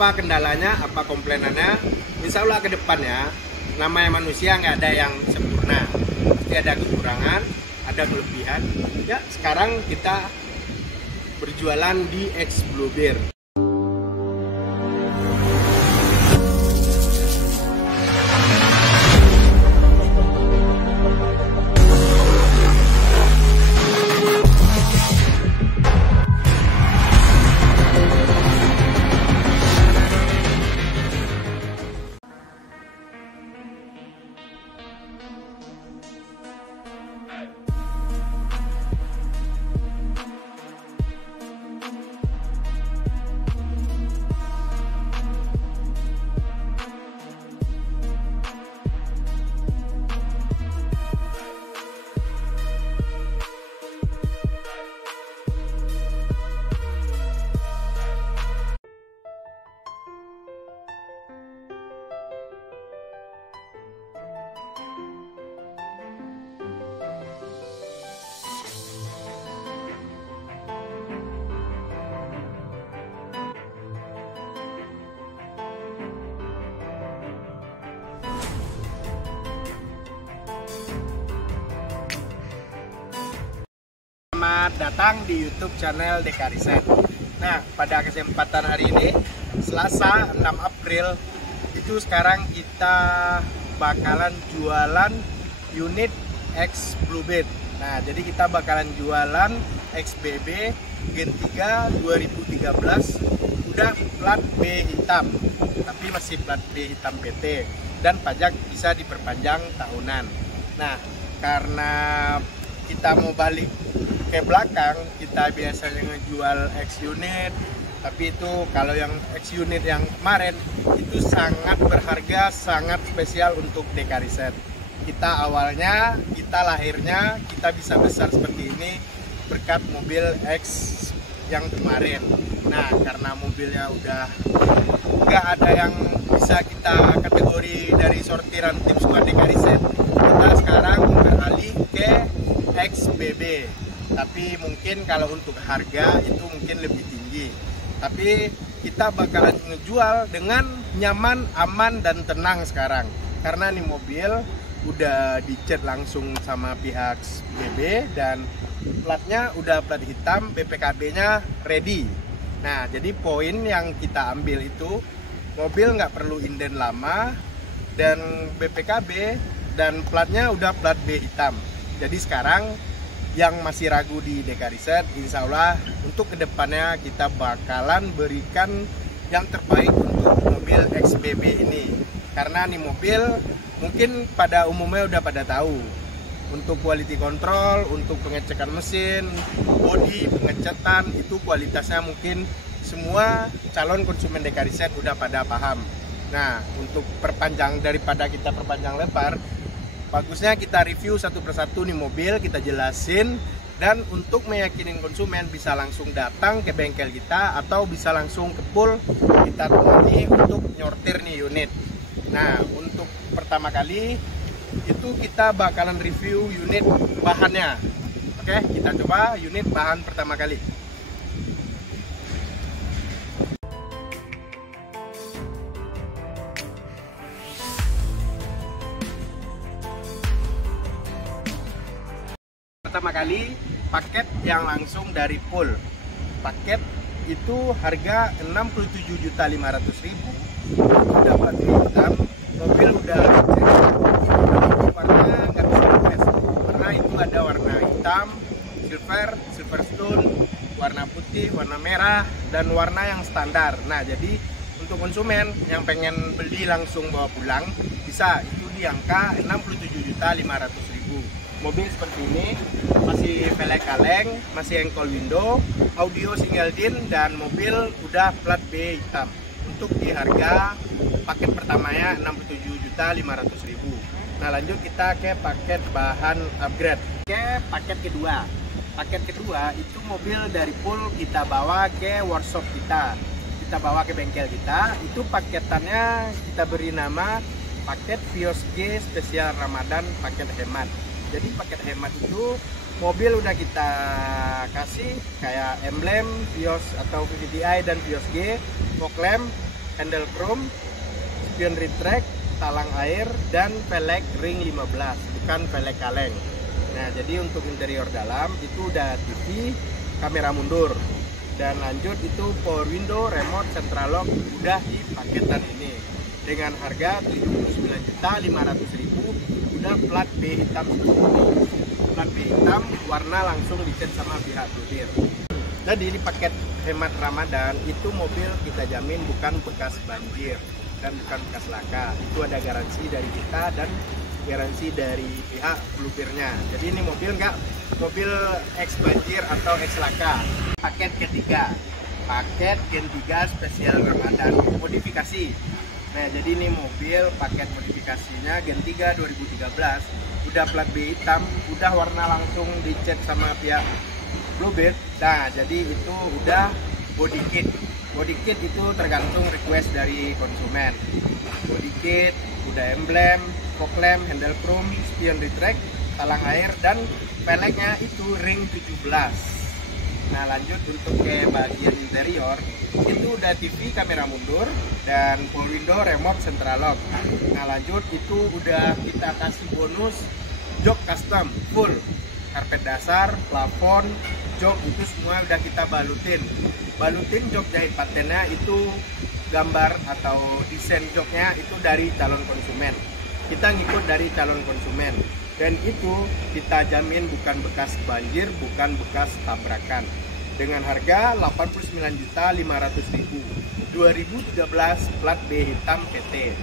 apa kendalanya, apa komplainannya. Insya Allah ke depannya, namanya manusia nggak ada yang sempurna, pasti ada kekurangan, ada kelebihan. Ya, sekarang kita berjualan di X Bluebird. Selamat datang di YouTube channel Dekariset. Nah, pada kesempatan hari ini, Selasa 6 April, itu sekarang kita bakalan jualan unit X Bluebird. Nah, jadi kita bakalan jualan XBB Gen 3 2013, udah plat B hitam, tapi masih plat B hitam PT, dan pajak bisa diperpanjang tahunan. Nah, karena kita mau balik ke belakang, kita biasanya ngejual X unit, tapi itu kalau yang X unit yang kemarin itu sangat berharga, sangat spesial untuk Dekariset. Kita awalnya, kita lahirnya, kita bisa besar seperti ini berkat mobil X yang kemarin. Nah, karena mobilnya udah nggak ada yang bisa kita kategori dari sortiran tim squad Dekariset, kita sekarang beralih ke XBB. Tapi mungkin kalau untuk harga itu mungkin lebih tinggi, tapi kita bakalan ngejual dengan nyaman, aman, dan tenang sekarang, karena nih mobil udah dicet langsung sama pihak BB dan platnya udah plat hitam, BPKB nya ready. Nah, jadi poin yang kita ambil itu mobil nggak perlu inden lama dan BPKB dan platnya udah plat B hitam. Jadi sekarang yang masih ragu di Dekariset, insya Allah untuk kedepannya kita bakalan berikan yang terbaik untuk mobil XBB ini. Karena nih mobil mungkin pada umumnya udah pada tahu, untuk quality control, untuk pengecekan mesin, bodi, pengecatan, itu kualitasnya mungkin semua calon konsumen Dekariset udah pada paham. Nah, untuk perpanjang, daripada kita perpanjang lebar, bagusnya kita review satu persatu nih mobil, kita jelasin, dan untuk meyakinin konsumen bisa langsung datang ke bengkel kita atau bisa langsung ke pool kita temani untuk nyortir nih unit. Nah, untuk pertama kali itu kita bakalan review unit bahannya. Oke, kita coba unit bahan pertama kali. Pertama kali paket yang langsung dari pool. Paket itu harga 67.500.000. Udah plat hitam, mobil udah dicek, warna nggak bisa dites karena itu ada warna hitam, silver stone, warna putih, warna merah, dan warna yang standar. Nah, jadi untuk konsumen yang pengen beli langsung bawa pulang bisa, itu di angka 67.500.000. Mobil seperti ini, masih velg kaleng, masih ankle window, audio single din, dan mobil udah plat B hitam. Untuk di harga paket pertamanya 67.500.000. Nah, lanjut kita ke paket bahan upgrade. Ke paket kedua. Paket kedua itu mobil dari pool kita bawa ke workshop kita. Kita bawa ke bengkel kita. Itu paketannya kita beri nama paket Vios G spesial Ramadan paket hemat. Jadi paket hemat itu mobil udah kita kasih kayak emblem Vios atau VVTi dan Vios G, fog lamp, handle chrome, spion retract, talang air, dan velg ring 15, bukan velg kaleng. Nah, jadi untuk interior dalam itu udah TV, kamera mundur, dan lanjut itu power window, remote, central lock udah di paketan ini dengan harga 79.500.000. Udah plat B hitam seperti ini. Plat B hitam, warna langsung dicat sama pihak Bluebird. Jadi di paket hemat Ramadan itu mobil kita jamin bukan bekas banjir dan bukan bekas laka. Itu ada garansi dari kita dan garansi dari pihak Bluebird-nya. Jadi ini mobil nggak mobil ex banjir atau ex laka. Paket ketiga, paket Gen 3 spesial Ramadan modifikasi. Nah, jadi ini mobil paket modifikasinya Gen 3 2013, udah plat B hitam, udah warna langsung dicat sama pihak Bluebird. Nah, jadi itu udah body kit. Body kit itu tergantung request dari konsumen. Body kit udah emblem, fog lamp, handle chrome, spion retract, talang air, dan velgnya itu ring 17. Nah, lanjut untuk ke bagian interior itu udah TV, kamera mundur, dan power window, remote, central lock. Nah, lanjut itu udah kita kasih bonus jok custom full, karpet dasar, plafon, jok itu semua udah kita balutin jok jahit patennya itu gambar atau desain joknya itu dari calon konsumen. Kita ngikut dari calon konsumen. Dan itu kita jamin bukan bekas banjir, bukan bekas tabrakan. Dengan harga 89.500.000. 2013 plat B hitam PT.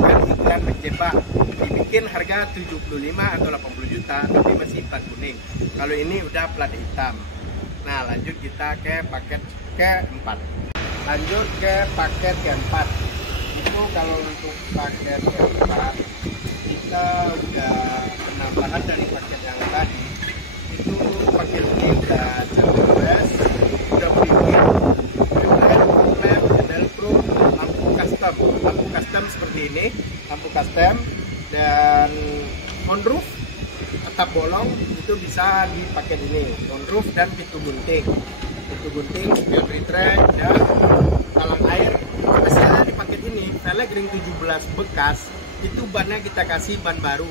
Bukan iklan menjebak. Dibikin harga 75 atau 80 juta, tapi masih plat kuning. Kalau ini udah plat hitam. Nah, lanjut kita ke paket keempat. Lanjut ke paket keempat. Itu kalau untuk paket keempat kita udah penambahan dari paket yang tadi. Itu paket ini udah CBS, udah bikin lem, handle chrome, lampu custom seperti ini, lampu custom, dan moonroof, atap bolong itu bisa di paket ini, moonroof dan pintu gunting, spion retract, dan talang air. Spesialnya di paket ini velg ring 17 bekas itu bannya kita kasih ban baru.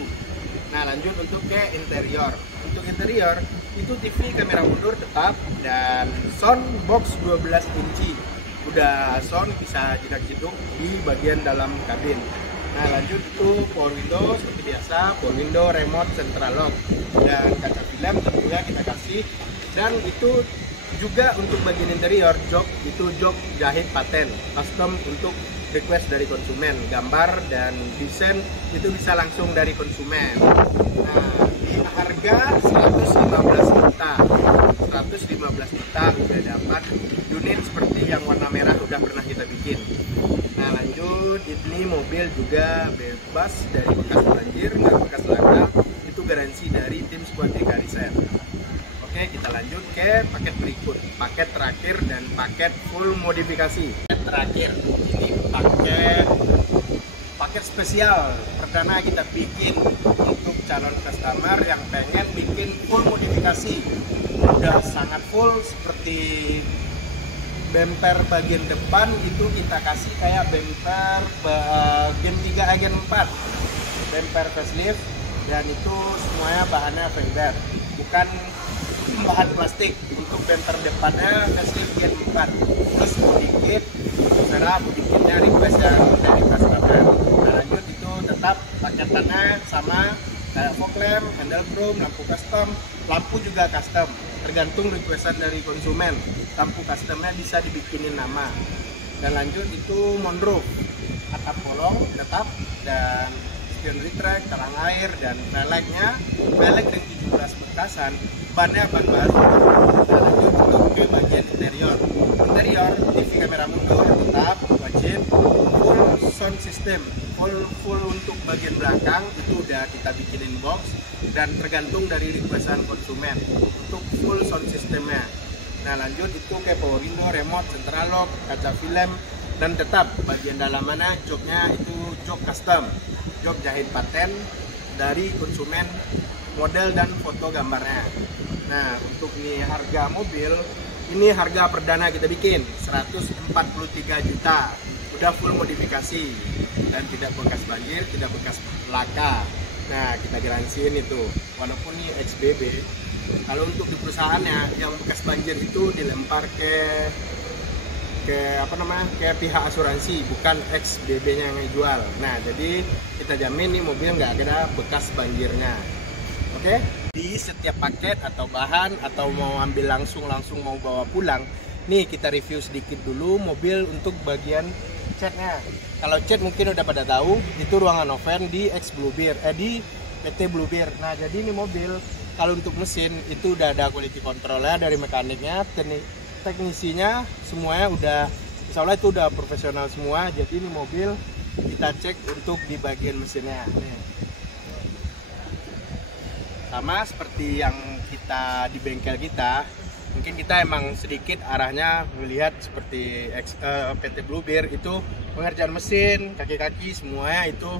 Nah, lanjut untuk ke interior. Untuk interior itu TV, kamera mundur tetap, dan sound box 12 inci. Udah sound bisa jedak-jeduk di bagian dalam kabin. Nah, lanjut itu power window seperti biasa, power window, remote, central lock, dan kaca film tentunya kita kasih. Dan itu juga untuk bagian interior jok itu jok jahit paten custom untuk request dari konsumen. Gambar dan desain itu bisa langsung dari konsumen. Nah, di harga 115 juta udah dapat unit seperti yang warna merah udah pernah kita bikin. Nah, lanjut ini mobil juga bebas dari bekas banjir, nggak bekas laka. Itu garansi dari tim squad Dekariset. Oke, kita lanjut ke paket berikut, paket terakhir dan paket full modifikasi. Paket terakhir ini paket spesial perdana kita bikin untuk calon customer yang pengen bikin full modifikasi. Udah sangat full, seperti bumper bagian depan itu kita kasih kayak bumper Gen 3 Gen 4, bumper facelift, dan itu semuanya bahannya fiber, bukan bahan plastik. Untuk bumper depannya facelift Gen 4, terus sedikit secara bikinnya request dari customer. Nah, lanjut itu tetap paketannya sama kayak fog lamp, handle chrome, lampu custom, lampu juga custom, tergantung requestan dari konsumen. Lampu customnya bisa dibikinin nama. Dan lanjut itu moonroof, atap bolong tetap, dan spion retract, talang air, dan velgnya velg ring 17 bekasan, bannya ban baru. Nah, lanjut untuk ke bagian interior TV, kamera mundur tetap wajib, full sound system, full untuk bagian belakang itu udah kita bikinin box, dan tergantung dari requestan konsumen untuk full sound systemnya. Nah, lanjut itu ke power window, remote, central lock, kaca film, dan tetap bagian dalamannya joknya itu jok custom, jok jahit paten dari konsumen, model dan foto gambarnya. Nah, untuk ini harga mobil, ini harga perdana kita bikin 143 juta. udah full modifikasi dan tidak bekas banjir, tidak bekas laka. Nah, kita garansiin itu. Walaupun ini XBB, kalau untuk di perusahaannya yang bekas banjir itu dilempar ke pihak asuransi, bukan XBB-nya yang jual. Nah, jadi kita jamin nih mobil nggak ada bekas banjirnya. Oke? Di setiap paket atau bahan atau mau ambil langsung mau bawa pulang, nih kita review sedikit dulu mobil untuk bagian catnya. Kalau cat mungkin udah pada tahu, itu ruangan oven di di PT Bluebird. Nah, jadi ini mobil kalau untuk mesin itu udah ada quality controlnya dari mekaniknya, teknisinya semuanya udah, insya Allah itu udah profesional semua. Jadi ini mobil kita cek untuk di bagian mesinnya. Nih. Sama seperti yang kita di bengkel kita, mungkin kita emang sedikit arahnya melihat seperti PT Bluebird itu pengerjaan mesin, kaki-kaki semuanya itu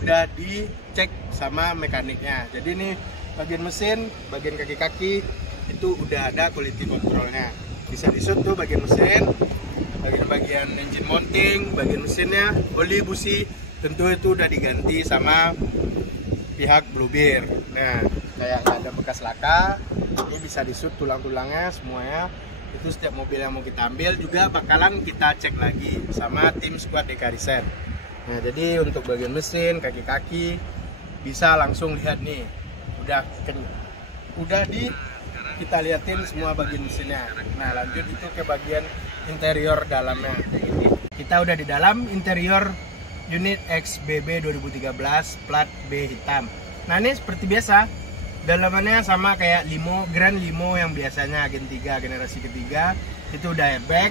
udah dicek sama mekaniknya. Jadi ini bagian mesin, bagian kaki-kaki itu udah ada quality controlnya. Bisa disut tuh bagian mesin, bagian engine mounting, bagian mesinnya, oli, busi, tentu itu udah diganti sama pihak Bluebird. Nah, kayak nggak ada bekas laka, ini bisa disut tulang-tulangnya semuanya. Itu setiap mobil yang mau kita ambil juga bakalan kita cek lagi sama tim squad Dekariset. Nah, jadi untuk bagian mesin, kaki-kaki bisa langsung lihat nih, udah kita liatin semua bagian mesinnya. Nah, lanjut itu ke bagian interior dalamnya. Kita udah di dalam interior unit XBB 2013 plat B hitam. Nah, ini seperti biasa, dalamannya sama kayak Grand Limo yang biasanya Gen 3 generasi ketiga, itu udah airbag.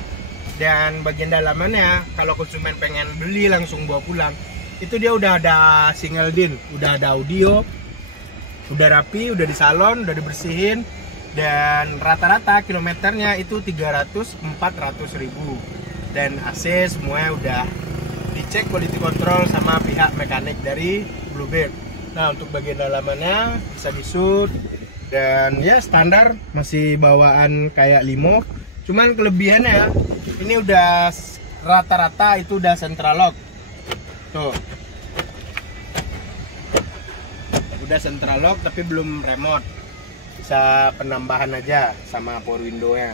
Dan bagian dalamannya kalau konsumen pengen beli langsung bawa pulang, itu dia udah ada single din, udah ada audio, udah rapi, udah di salon, udah dibersihin. Dan rata-rata kilometernya itu 300-400 ribu. Dan AC semuanya udah dicek quality control sama pihak mekanik dari Bluebird. Nah, untuk bagian dalamannya bisa disut, dan ya standar masih bawaan kayak Limo. Cuman kelebihannya ini udah rata-rata itu udah central lock. Tuh. Udah central lock tapi belum remote. Bisa penambahan aja sama power window-nya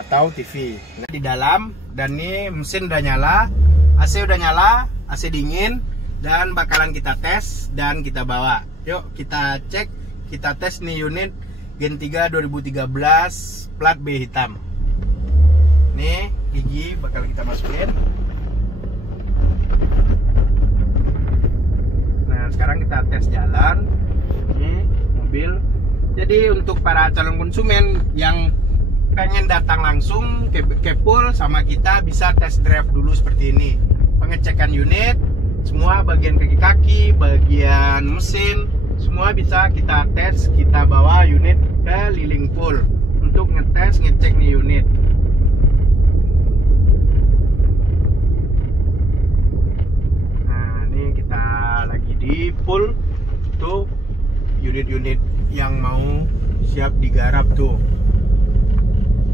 atau TV. Nah, di dalam, dan ini mesin udah nyala, AC udah nyala, AC dingin, dan bakalan kita tes dan kita bawa. Yuk kita cek, kita tes nih unit Gen 3 2013 plat B hitam. Nih gigi bakal kita masukin. Nah, sekarang kita tes jalan. Ini mobil. Jadi untuk para calon konsumen yang pengen datang langsung ke pool sama kita, bisa test drive dulu seperti ini. Pengecekan unit, semua bagian kaki-kaki, bagian mesin, semua bisa kita tes, kita bawa unit ke liling pool untuk ngecek nih unit. Nah, ini kita lagi di pool tuh unit-unit yang mau siap digarap tuh.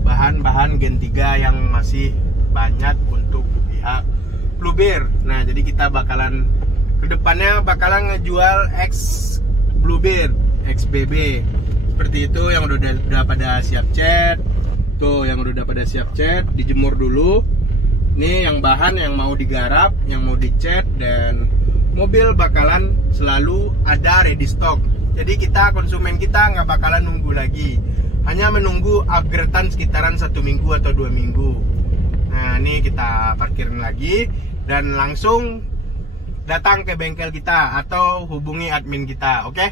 Bahan-bahan Gen 3 yang masih banyak untuk pihak Bluebird. Nah, jadi kita bakalan kedepannya bakalan ngejual X Bluebird, XBB seperti itu, yang udah pada siap cat. Tuh, yang udah pada siap cat, dijemur dulu. Nih yang bahan yang mau digarap, yang mau dicat, dan mobil bakalan selalu ada ready stock. Jadi kita, konsumen kita nggak bakalan nunggu lagi, hanya menunggu upgradean sekitaran 1 minggu atau 2 minggu. Nah, ini kita parkirin lagi dan langsung datang ke bengkel kita atau hubungi admin kita, oke?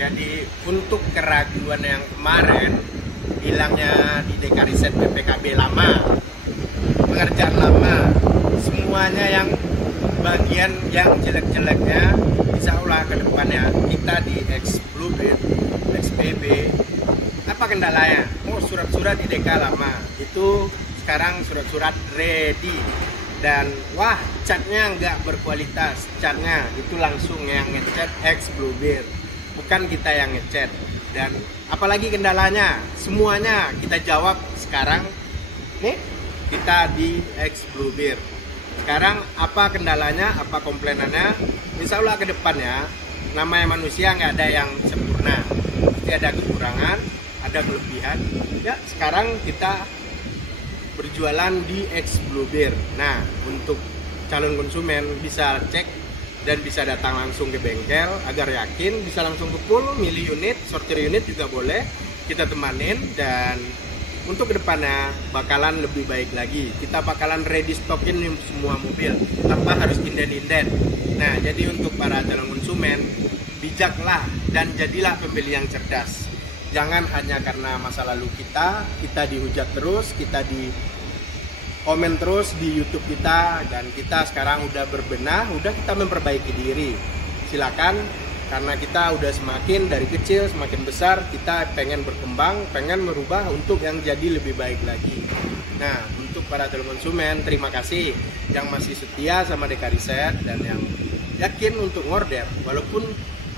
Jadi untuk keraguan yang kemarin, hilangnya di Dekariset BPKB lama, pengerjaan lama, semuanya yang bagian yang jelek-jeleknya, insya Allah ke depannya kita di X Bluebird, XBB, apa kendalanya? Oh, surat-surat di DK lama, itu sekarang surat-surat ready. Dan wah, catnya nggak berkualitas, catnya itu langsung yang ngecat X Bluebird, bukan kita yang ngecat. Dan apalagi kendalanya, semuanya kita jawab sekarang. Nih, kita di X Bluebeard. Sekarang apa kendalanya, apa komplainannya? Insya Allah ke depannya, namanya manusia nggak ada yang sempurna, pasti ada kekurangan, ada kelebihan. Ya, sekarang kita berjualan di X Bluebeard. Nah, untuk calon konsumen bisa cek dan bisa datang langsung ke bengkel agar yakin, bisa langsung ke pool, milih unit, sortir unit juga boleh, kita temanin. Dan untuk kedepannya bakalan lebih baik lagi, kita bakalan ready stockin semua mobil tanpa harus inden-inden. Nah, jadi untuk para calon konsumen, bijaklah dan jadilah pembeli yang cerdas. Jangan hanya karena masa lalu kita dihujat terus, kita di komen terus di YouTube kita, dan kita sekarang udah berbenah, udah kita memperbaiki diri. Silakan, karena kita udah semakin dari kecil semakin besar, kita pengen berkembang, pengen merubah untuk yang jadi lebih baik lagi. Nah, untuk para calon konsumen, terima kasih yang masih setia sama Dekariset dan yang yakin untuk ngorder. Walaupun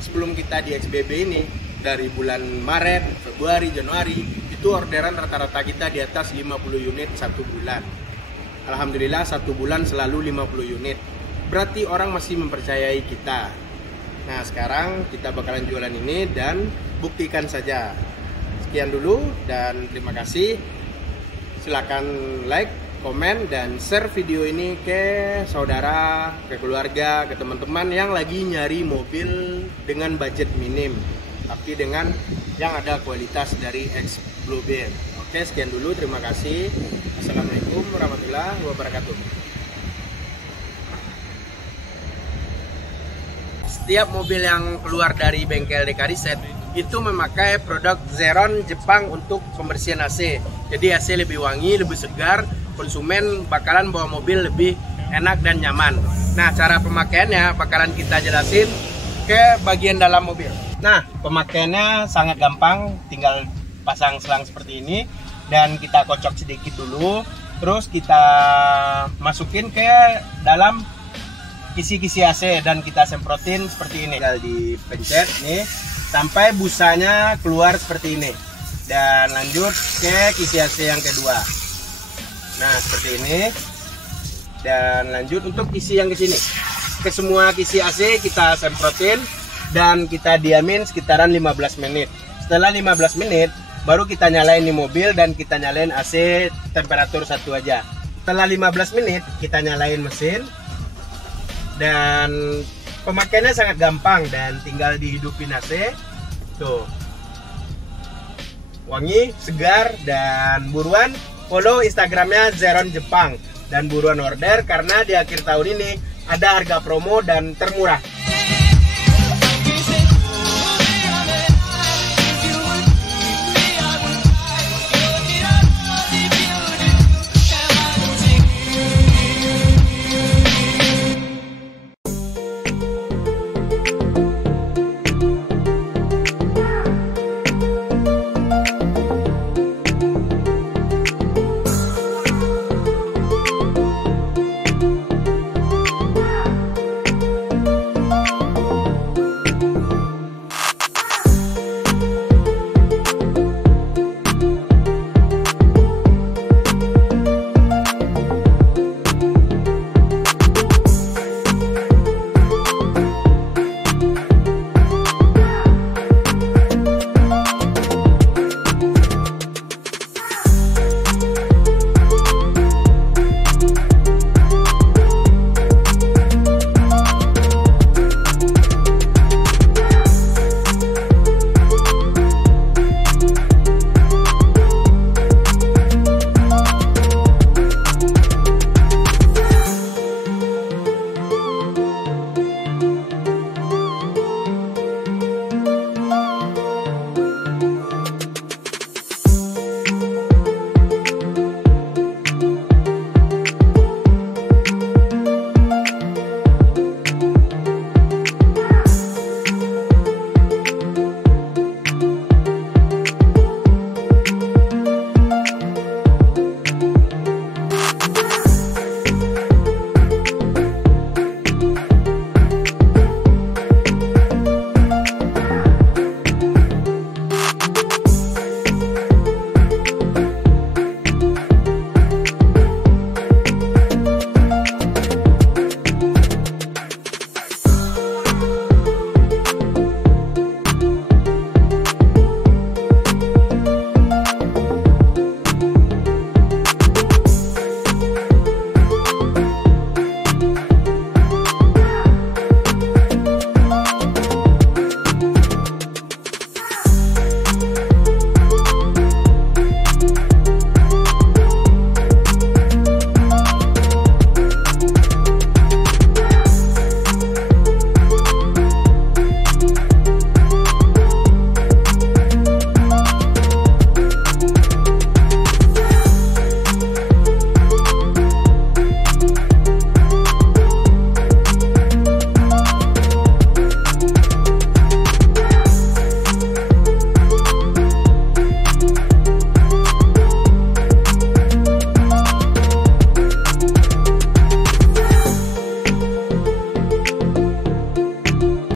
sebelum kita di XBB ini, dari bulan Maret, Februari, Januari, itu orderan rata-rata kita di atas 50 unit satu bulan. Alhamdulillah satu bulan selalu 50 unit. Berarti orang masih mempercayai kita. Nah, sekarang kita bakalan jualan ini dan buktikan saja. Sekian dulu dan terima kasih. Silakan like, komen, dan share video ini ke saudara, ke keluarga, ke teman-teman yang lagi nyari mobil dengan budget minim, tapi dengan yang ada kualitas dari X Bluebeard. Oke, sekian dulu, terima kasih. Assalamualaikum warahmatullahi wabarakatuh. Setiap mobil yang keluar dari bengkel Dekariset itu memakai produk Zeron Jepang untuk pembersihan AC. Jadi AC lebih wangi, lebih segar, konsumen bakalan bawa mobil lebih enak dan nyaman. Nah, cara pemakaiannya bakalan kita jelasin ke bagian dalam mobil. Nah, pemakaiannya sangat gampang, tinggal pasang selang seperti ini dan kita kocok sedikit dulu, terus kita masukin ke dalam kisi-kisi AC dan kita semprotin seperti ini. Tinggal dipencet nih sampai busanya keluar seperti ini, dan lanjut ke kisi AC yang kedua. Nah, seperti ini, dan lanjut untuk kisi yang ke sini. Ke semua kisi AC kita semprotin dan kita diamin sekitaran 15 menit. Setelah 15 menit baru kita nyalain di mobil dan kita nyalain AC temperatur 1 aja. Setelah 15 menit kita nyalain mesin, dan pemakaiannya sangat gampang dan tinggal dihidupin AC. Tuh, wangi, segar, dan buruan follow Instagramnya Zeron Jepang dan buruan order karena di akhir tahun ini ada harga promo dan termurah.